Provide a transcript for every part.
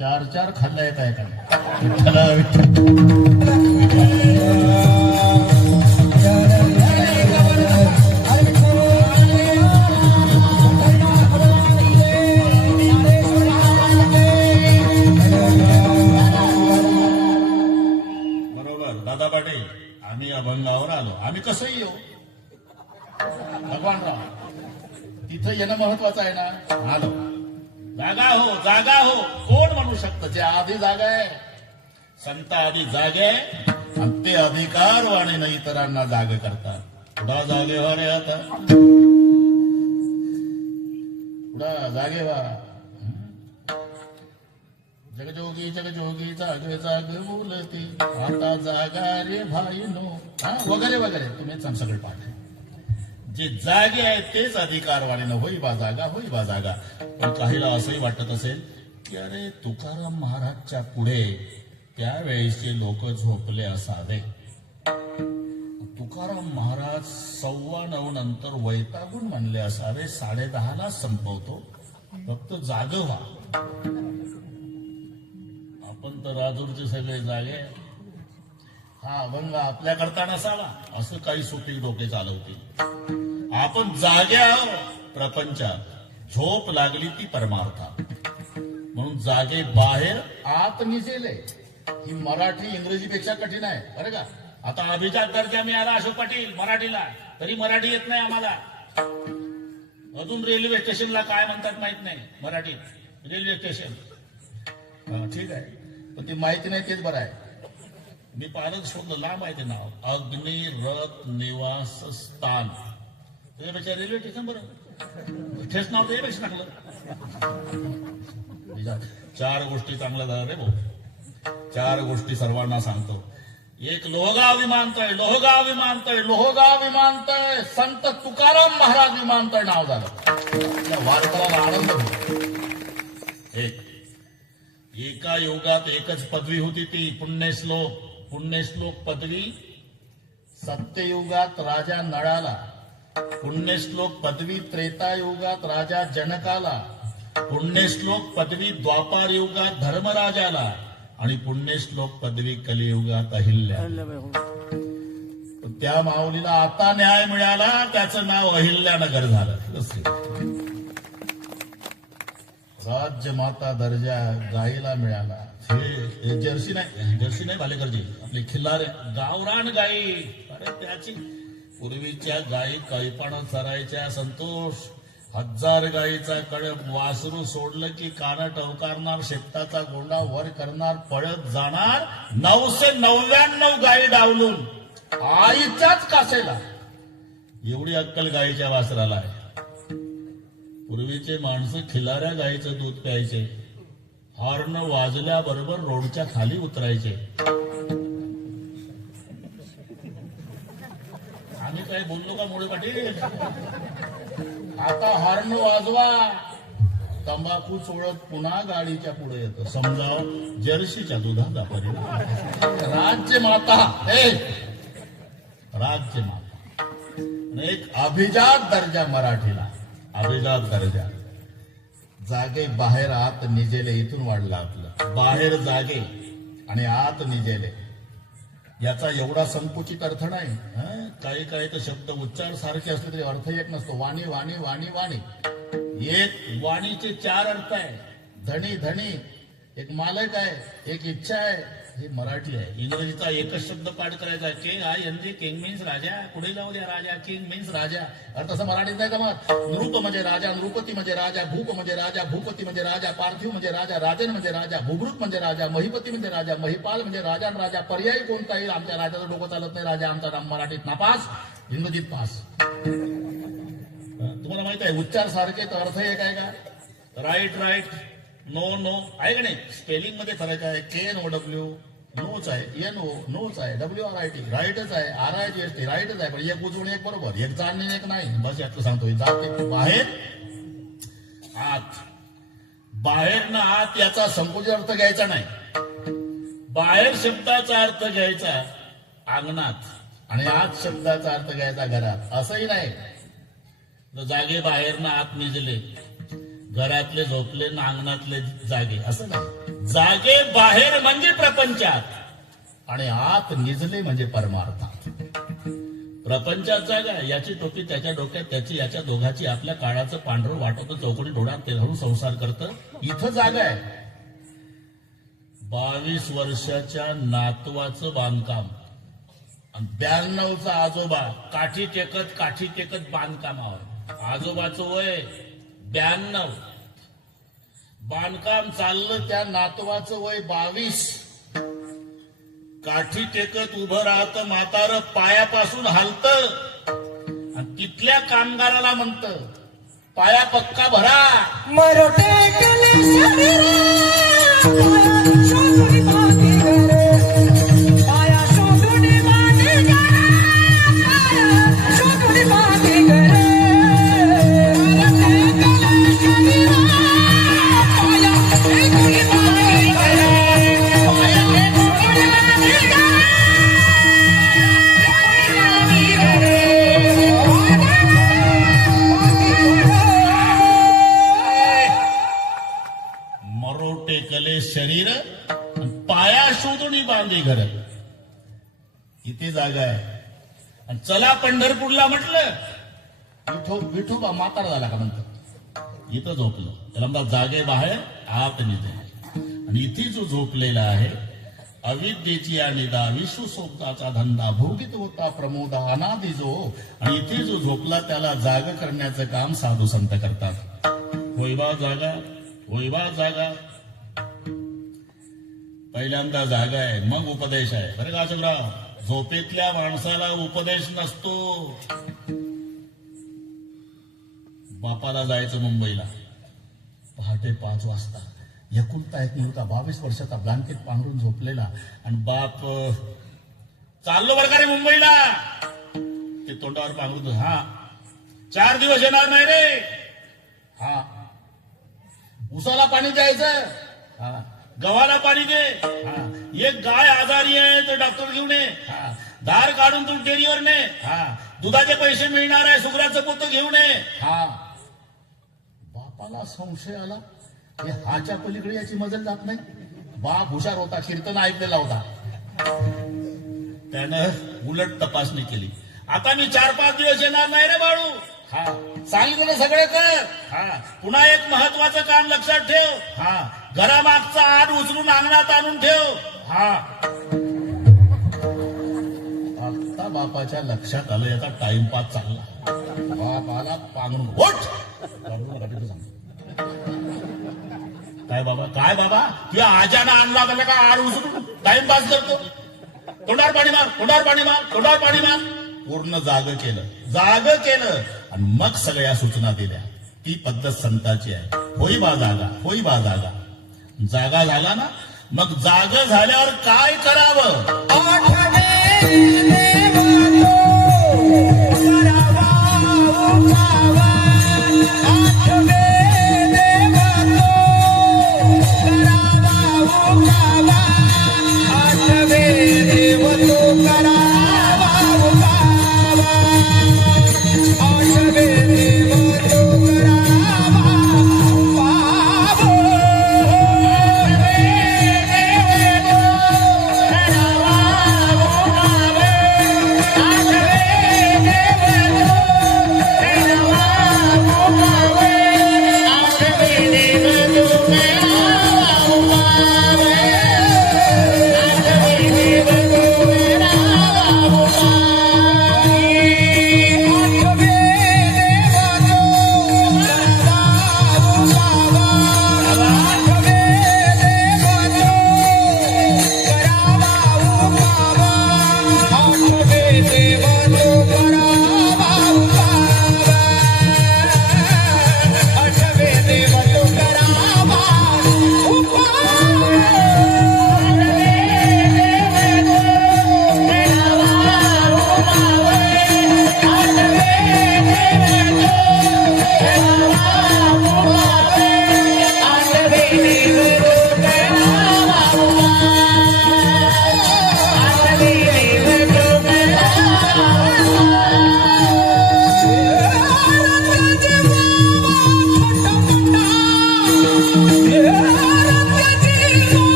चार चार खाल्ला येत आहे का? बरोबर. दादा पाटे आम्ही अभंगावर आलो. आम्ही कसंही येऊ. भगवानराव तिथं येणं महत्वाचं आहे ना? आलो. जागा हो जागा हो. कोण म्हणू शकतं? जे आधी जागा आहे. संत आधी जागे आणि ते अधिकार वाणीनं इतरांना जागे करतात. कुठा जागे व्हा रे आता? कुठा जागे व्हा? जगजोगी जगजोगी जाग जाग बोलते. आता जागा रे भाई नो हा वगैरे वगैरे. तुम्ही सगळे पाठ जे जागे आहेत तेच अधिकारवाणीनं होई बा जागा होई बा जागा. पण काहीला असंही वाटत असेल की अरे तुकाराम महाराजच्या पुढे त्यावेळेसचे लोक झोपले असावे. तुकाराम महाराज सव्वा नऊ नंतर वैतागून म्हणले असावे साडे दहाला संपवतो. फक्त जाग व्हा. आपण तर राजूरचे सगळे जागे हा अभंग आपल्याकरता नसावा असं काही सुपीक डोके चालवतील. आपण जागे आहो प्रपंचात. झोप लागली ती परमार्था. म्हणून जागे बाहेर आत निजेले. ही मराठी इंग्रजीपेक्षा कठीण आहे बरं का? आता अभिजात दर्जा मिळाला अशोक पाटील मराठीला. तरी मराठी येत नाही आम्हाला. अजून रेल्वे स्टेशनला काय म्हणतात माहीत नाही मराठीत. Railway station. हा, ठीक आहे. पण ती माहिती नाही तेच बरं आहे. मी पारच शोधलं लांब आहे ते नाव. अग्निरथ निवास स्थान त्याच्यापेक्षा रेल्वे स्टेशन बरं. तेच नाव त्यापेक्षा टाकलं चार गोष्टी चांगल्या झाल्या रे भाऊ. चार गोष्टी सर्वांना सांगतो. एक लोहगाव विमानतळ लोहगाव विमानतळ लोहगाव विमानतळ संत तुकाराम महाराज विमानतळ नाव झालं. त्या वारकऱ्याला आनंद होतो एक एका युगात एकच पदवी होती ती पुण्यश्लोक. पुण्यश्लोक पदवी सत्ययुगात राजा नळाला. पुण्यश्लोक पदवी त्रेतायुगात राजा जनकाला पुण्यश्लोक पदवी द्वापार युगात धर्मराजाला आणि पुण्यश्लोक पदवी कलियुगात अहिल्या. त्या माऊलीला आता न्याय मिळाला त्याचं नाव अहिल्यानगर झालं. राज्य माता दर्जा गाईला मिळाला. हे जर्सी नाही जर्सी नाही भालेकरजी आपली खिल्लारे गावरान गाई. अरे त्याची पूर्वीच्या गायी कैपानं चरायच्या संतोष. हजार गाईचा कडे वासरू सोडलं की कान टवकारणार शेपटाचा गोंडा वर करणार पळत जाणार. नऊशे नव्याण्णव गायी डावलून. आईच्याच कासेला. एवढी अक्कल गायीच्या वासराला आहे. पूर्वीचे माणसं खिलाऱ्या गायीचं दूध प्यायचे. हॉर्न वाजल्याबरोबर रोडच्या खाली उतरायचे. आम्ही काही बोललो का मुळे पाटील? आता हॉर्न वाजवा. तंबाखू सोडत पुन्हा गाडीच्या पुढे येतो. समजाव जर्सीच्या दुधाचा परिणाम. राज्य माता हे! राज्य माता. एक अभिजात दर्जा मराठीला. अभिजात दर्जा. जागे बाहेर आत निजेले इथून वाढलं आपलं. बाहेर जागे आणि आत निजेले. याचा एवढा संकुचित अर्थ नाही काही काही तर शब्द उच्चार सारखे असले तरी अर्थ एक नसतो. वाणी वाणी वाणी वाणी. एक वाणीचे चार अर्थ आहे धनी धनी. एक मालक आहे एक इच्छा आहे हे मराठी आहे. इंग्रजीचा एकच शब्द पाठ करायचा king I N NG king means राजा. पुढे जाऊ द्या राजा? किंग मीन्स राजा. अर्थ असं मराठीत नाही मग? नृप म्हणजे राजा नृपती म्हणजे राजा भूप म्हणजे राजा भूपती म्हणजे राजा पार्थिव म्हणजे राजा राजन म्हणजे राजा भूभृत म्हणजे राजा महिपती म्हणजे राजा महिपाल म्हणजे राजा आणि राजा. पर्यायी कोणता येईल आमच्या राजाचं डोकं चालत नाही राजा. आमचा नाम मराठीत नापास. इंग्रजीत पास. तुम्हाला माहीत आहे उच्चार सारखे तर अर्थ एक आहे का? राईट राईट नो नो आहे का नाही? स्पेलिंगमध्ये फरक आहे. के एन ओ डब्ल्यू नोच आहे एन ओ नोच आहे डब्ल्यू आर आय टी राईटच आहे R I G S T राईटच आहे पण एक उजवून एक बरोबर एक जाणणे एक नाही. बस यातलं सांगतो जाते बाहेर आत. बाहेर ना आत याचा संकुचित अर्थ घ्यायचा नाही. बाहेर शब्दाचा अर्थ घ्यायचा अंगणात आणि आत शब्दाचा अर्थ घ्यायचा घरात. असंही नाही. जागे बाहेरनं आत निजले घरातले झोपले ना अंगणातले जागे. असं नाही. जागे बाहेर म्हणजे प्रपंचात. आणि आत निजले म्हणजे परमार्थात. प्रपंचात जागा याची टोपी त्याच्या डोक्यात त्याची याच्या दोघाची आपल्या काळाचं पांढरं वाटत चौकडी डोळ्यात ते धरून संसार करतं. इथं जागा आहे. बावीस वर्षाच्या नातवाचं बांधकाम. आणि ब्याण्णवचा आजोबा काठी टेकत काठी टेकत बांधकामावर. आजोबाचं वय ब्याण्णव. बांधकाम चाललं त्या नातवाचं वय बावीस. काठी टेकत उभं राहतं म्हातार पायापासून हालत. तिथल्या कामगाराला म्हणत पाया पक्का भरा. मरोटे मरो शरीर पाया शोधून बांधे घर. इथे जागा आहे. आणि चला पंढरपूरला म्हटलं विठो विठोबा मातार झाला का म्हणतो. इथं झोपलं. त्याला म्हणतात जागे बाहेर आत निधे आणि इथे जो झोपलेला आहे अविद्येची आणि दा विश्व सोबताचा धंदा भोगित होता प्रमोद अनादी जो. आणि इथे जो झोपला त्याला जाग करण्याचं काम साधू संत करतात. होयबा जागा होयबा जागा. पहिल्यांदा जागा आहे मग उपदेश आहे. बरं का अशोकराव झोपेतल्या माणसाला उपदेश नसतो. बापाला जायचं मुंबईला. पहाटे पाच वाजता. एकुलता एक मुलगा बावीस वर्षाचा ब्लँकेट पांघरून झोपलेला आणि बाप चाललो बरं का रे मुंबईला. ते तोंडावर पांघरून हा. चार दिवस येणार नाही रे. हा. उसाला पाणी द्यायचं हा. गव्हाला पाणी दे. एक गाय आजारी आहे तर डॉक्टर घेऊन ये. हा. धार काढून तू डेअरीवर ने. हा. दुधाचे पैसे मिळणार आहे सुगराचं पोतं घेऊन ये. हा. बापाला संशय आला. हे हाच्या पलीकडे याची मजल जात नाही. बाप हुशार होता कीर्तन ऐकलेला होता. त्यानं उलट तपासणी केली. आता मी चार पाच दिवस येणार नाही रे बाळू. हा. सांगितलं सगळे कर. हा. पुन्हा एक महत्वाचं काम लक्षात ठेव. हा. घरामागचा आड उचलून अंगणात आणून ठेव. हा. आता बापाच्या लक्षात आलं याचा टाइमपास चालला बाप आला पांगून ओठ सांग. काय बाबा? काय बाबा? तुझ्या आजानं आणला त्याला का आड उचलून? टाइमपास करतो. तोंडावर पाणी मार तोंडावर पाणी मार तोंडावर पाणी मार. पूर्ण जाग केलं. जाग केलं. आणि मग सगळ्या सूचना दिल्या. ती पद्धत संताची आहे. होई बा जागा होई बा जागा. जागा झाला ना? मग जाग झाल्यावर काय करावं?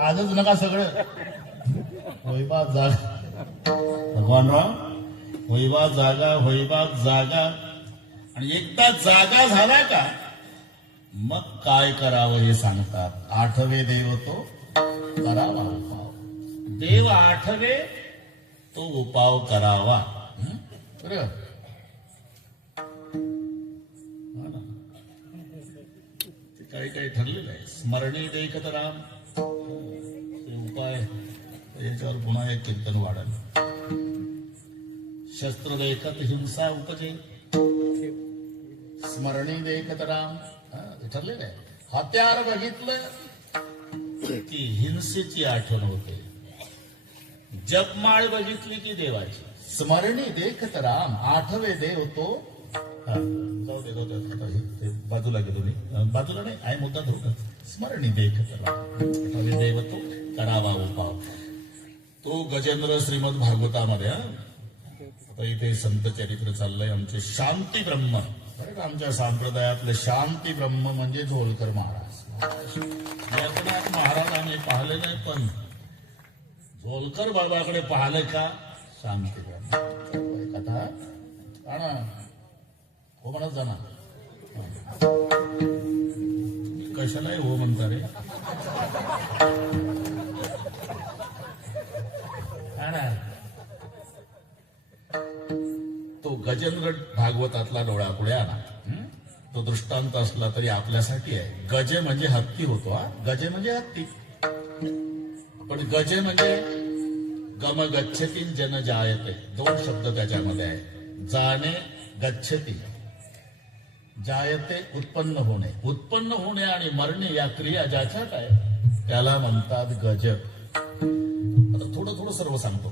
आजच नका सगळं. वैबा जागा. भगवानराव वैबा जागा वैबा जागा. आणि एकदा जागा झाला का मग काय करावं हे सांगतात. आठवे देव तो करावा उपाव. देव आठवे तो उपाव करावा. बरं. काही काही ठरलेलं आहे. स्मरणी देखत राम ते उपाय याच्यावर पुन्हा एक कीर्तन वाढल शस्त्र देखत हिंसा उपजे. स्मरणी देखत राम ठरलेलं आहे. हत्यार बघितलं की हिंसेची आठवण होते. जपमाळ बघितली की देवाची. स्मरणी देखत राम आठवे देव तो जाऊ दे जाऊ दे आता हे- ते बाजूला गेलो मी. बाजूला नाही आहे मुद्दा धोका स्मरणी देखत दैवत तो करावा उपाव. तो गजेंद्र श्रीमद भागवतामध्ये आता इथे संत चरित्र चाललंय आमचे शांती ब्रह्म. बरं आमच्या संप्रदायातले शांती ब्रह्म म्हणजे झोलकर महाराज. एकनाथ पाहिले नाही पण झोलकर बाबाकडे पाहिले का शांती ब्रह्म. हो जाणार? कशालाही हो म्हणता रे? तो गजेंद्र भागवतातला डोळा पुढे आला. तो दृष्टांत असला तरी आपल्यासाठी आहे. गजे म्हणजे हत्ती होतो हा. गजे म्हणजे हत्ती. पण गजे म्हणजे गम गच्छती जन जायते. दोन शब्द त्याच्यामध्ये आहे जाणे गच्छती जायते उत्पन्न होणे. उत्पन्न होणे आणि मरणे या क्रिया ज्याच्यात आहे त्याला म्हणतात गजब. आता थोडं थोडं सर्व सांगतो.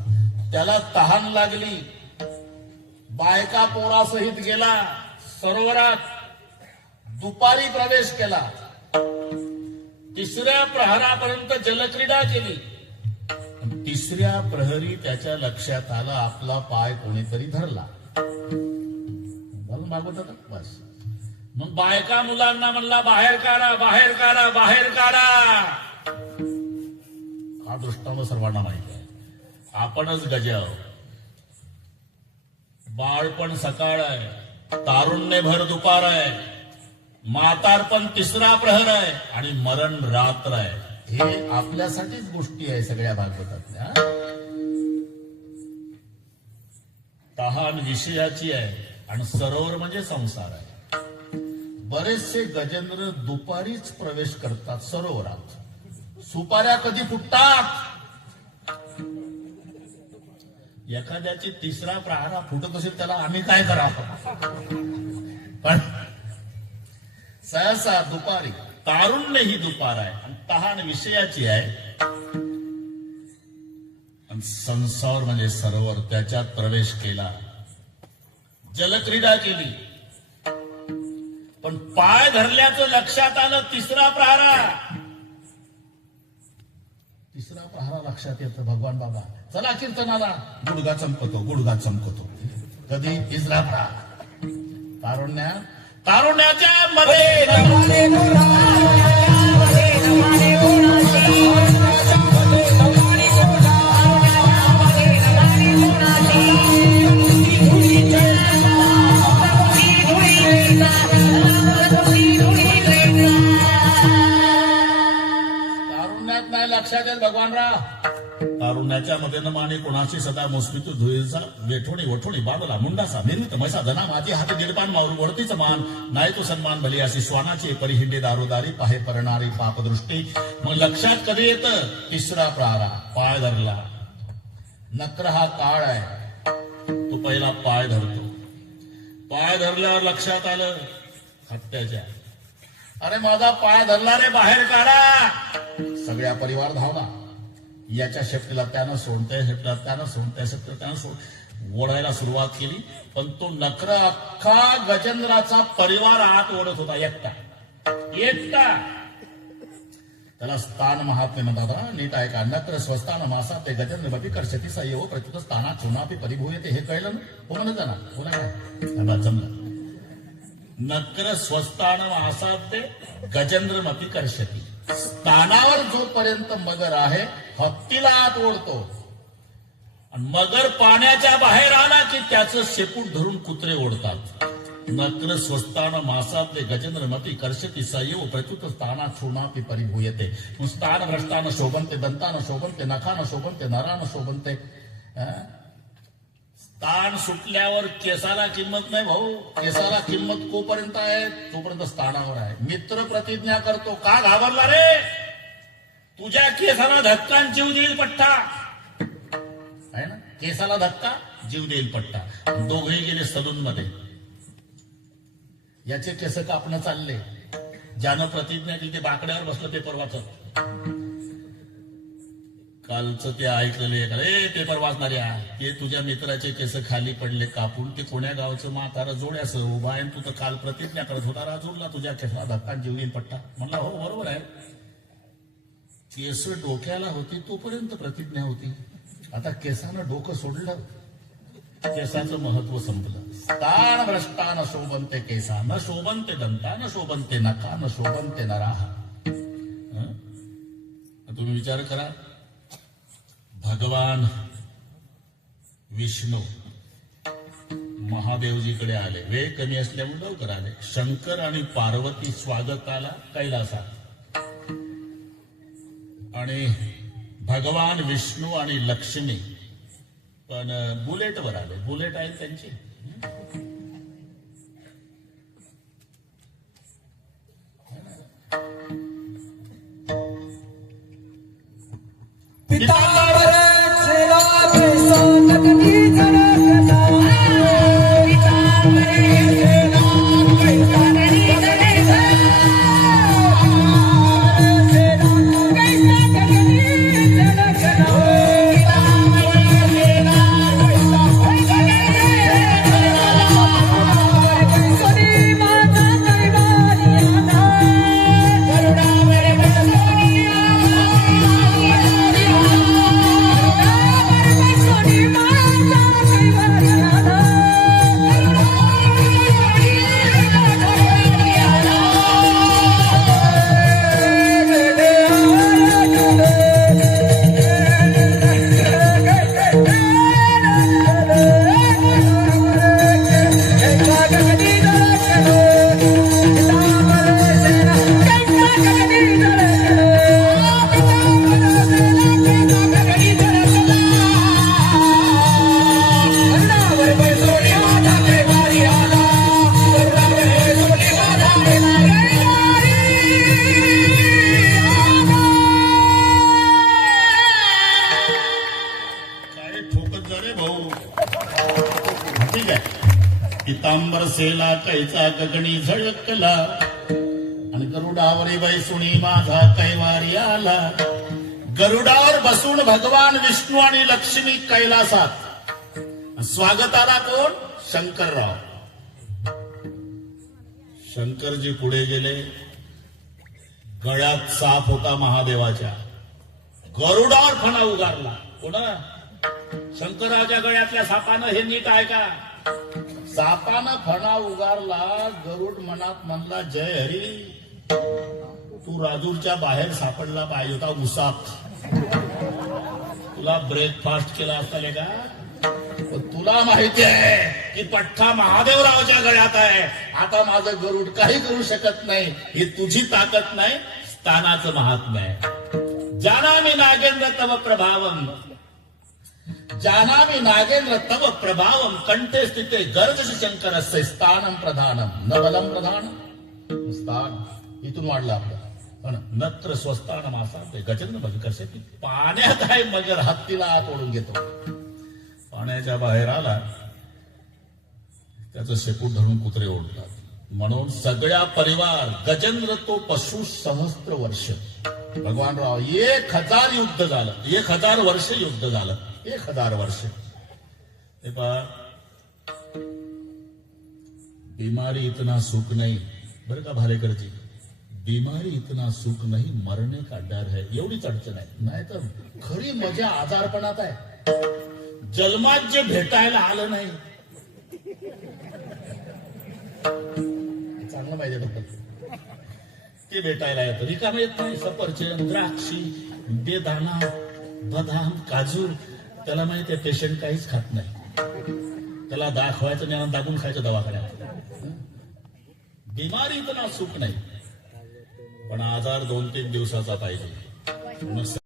त्याला तहान लागली. बायका पोरासहित गेला. सरोवरात दुपारी प्रवेश केला. तिसऱ्या प्रहरापर्यंत जलक्रीडा केली. तिसऱ्या प्रहरी त्याच्या लक्षात आला. आपला पाय कोणीतरी धरला. मागवत बस. मग बायका मुलांना म्हणला बाहेर काढा बाहेर काढा बाहेर काढा. हा दृष्टांत सर्वांना माहिती आहे? आपणच गजे बाळपण सकाळ आहे. तारुण्य भर दुपार आहे. मातारपण तिसरा प्रहर आहे. आणि मरण रात्र आहे. हे आपल्यासाठीच गोष्टी आहे सगळ्या भागवतातल्या तहान विषयाची आहे. आणि सरोवर म्हणजे संसार आहे. बरेचसे गजेंद्र दुपारीच प्रवेश करतात सरोवरात. सुपाऱ्या कधी फुटतात? एखाद्याची तिसरा प्रहारा फुटत असेल त्याला आम्ही काय करावं? पण सहसा दुपारी तारुण्य ही दुपार आहे आणि तहान विषयाची आहे. आणि संसार म्हणजे सरोवर त्याच्यात प्रवेश केला. जलक्रीडा केली. पण पाय धरल्याचं लक्षात आलं तिसरा प्रहारा. तिसरा प्रहारा लक्षात येतं भगवान बाबा. चला कीर्तनाला. गुडगा चमकतो गुडगा चमकतो. कधी? तिसरा प्रहार. तारुण्या तारुण्याच्या मध्ये. लक्षात येत भगवानराव. तारुण्याच्या मध्ये न माने कोणाशी सदा मुस्मित धुईचा वेठोणी वठोणी बाबला मुंडासा निर्मित मैसा धना माझी हाती दीडपान मारून वरतीच मान. नाही तो सन्मान भली अशी स्वानाची परिहिंडे दारोदारी पाहे परणारी पापदृष्टी. मग लक्षात कधी येत? तिसरा प्रारा पाय धरला. नक्र हा काळ आहे. तो पहिला पाय धरतो. पाय धरल्यावर लक्षात आलं हत्याच्या अरे माझा पाय धरला रे बाहेर काढा. सगळ्या परिवार धावला. याच्या शेपटीला त्यानं सोडतंय शेपटीला त्यानं सोडतंय शेपटीला त्यानं सोड ओढायला सुरुवात केली. पण तो नकर अख्खा गजेंद्राचा परिवार आत ओढत होता एकटा. एकटा. त्याला स्थान महात्म्य म्हणतात नीट आहे का? नक्र स्वस्थान मासा ते गजेंद्र बपी कर्षती सह्य हो प्रत्युत स्थाना परिभू येते. हे कळलं ना? हो म्हणत जाणार? हो जमलं. नक्र स्वस्तान ते गजेंद्र मती कर्षती. स्थानावर जोपर्यंत मगर आहे हत्तीला आत ओढतो. मगर पाण्याच्या बाहेर आला की त्याचं शेपूट धरून कुत्रे ओढतात. नक्र स्वस्तान मासातले गजेंद्र मती कर्षती सयव प्रचुत स्थाना ते परिभूयते. मग स्थान भ्रष्टानं शोभनते दंतान शोभनते नखान शोभनते नरानं शोभनते ताण सुटल्यावर केसाला किंमत नाही भाऊ. केसाला किंमत कोपर्यंत आहे तोपर्यंत स्थानावर आहे. मित्र प्रतिज्ञा करतो का घाबरला रे? तुझ्या केसाला धक्का आणि जीव देईल पट्टा. आहे ना? केसाला धक्का जीव देईल पट्टा. दोघेही गेले सलून मध्ये याचे केस कापणं चालले. ज्यानं प्रतिज्ञा दिली ते बाकड्यावर बसलं ते परवाच कालचं ते ऐकलेलं एक ए पेपर वाचणाऱ्या ते तुझ्या मित्राचे केस खाली पडले कापून ते कोण्या गावचं म्हातारा जोड्यास उभा आहे तू तर काल प्रतिज्ञा करत होता राजूरला तुझ्या केसाला धक्का जीव येईल पट्टा. म्हणला हो बरोबर आहे. केस डोक्याला होती तोपर्यंत प्रतिज्ञा होती. आता केसानं डोकं सोडलं केसाचं महत्त्व संपलं. स्थान भ्रष्टान शोभनते केसा न शोभनते दंता न शोभनते नका न शोभनते नराहा तुम्ही विचार करा. भगवान विष्णू महादेवजीकडे आले. वेळ कमी असल्यामुळे लवकर आले. शंकर आणि पार्वती स्वागताला कैलासात. आणि भगवान विष्णू आणि लक्ष्मी पण बुलेटवर आले. बुलेट आहे त्यांची? पिता Yeah. गरुडावर बसून भगवान विष्णू आणि लक्ष्मी कैलासात. स्वागताला कोण? शंकरराव. शंकरजी पुढे गेले. गळ्यात साप होता महादेवाच्या. गरुडावर फणा उगारला. कोणा? शंकराच्या गळ्यातल्या सापानं हे नीट आहे का? सापानं फणा उगारला. गरुड मनात म्हणला जय हरी. तू राजूरच्या बाहेर सापडला पाहिजे होता उसात. तुला ब्रेकफास्ट केला असता का? तुला माहिती आहे की पठ्ठा महादेवरावच्या गळ्यात आहे. आता माझं गरुड काही करू शकत नाही ही तुझी ताकद नाही स्थानाचं महात्म्य आहे. जानामी नागेंद्र तव प्रभावम. जानामी नागेंद्र तव प्रभावम. कंठे स्थिते गर्ज शंकर असे स्थानम प्रधानम न बलम प्रधानम स्थान इथून वाढलं आपलं. पण नत्र स्वस्तान मासा ते गजेंद्र बघ कसे पाण्यात आहे मगर हत्तीला आत ओढून घेतो. पाण्याच्या बाहेर आला त्याचं शेपूट धरून कुत्रे ओढतात. म्हणून सगळ्या परिवार गजेंद्र तो पशु सहस्त्र वर्ष. भगवान राव एक हजार युद्ध झालं. एक हजार वर्ष युद्ध झालं. एक हजार वर्ष. हे पहा. बिमारी इतना सुख नाही. बरं का भालेकरजी? बीमारी इतना सुख नहीं मरने का डर है। एवढीच अडचण आहे. नाही तर खरी मजा आजारपणात आहे. जन्मात जे भेटायला आलं नाही. चांगलं पाहिजे डॉक्टर. ते भेटायला येतं. रिकाम येत नाही. सफरचंद द्राक्षी बेदाना बदाम काजू. त्याला माहिती आहे पेशंट काहीच खात नाही. त्याला दाखवायचं ज्ञान दाबून खायचं दवाखान्यात. बिमारी इतना सुख नाही. पण आजार दोन तीन दिवसाचा पाहिजे.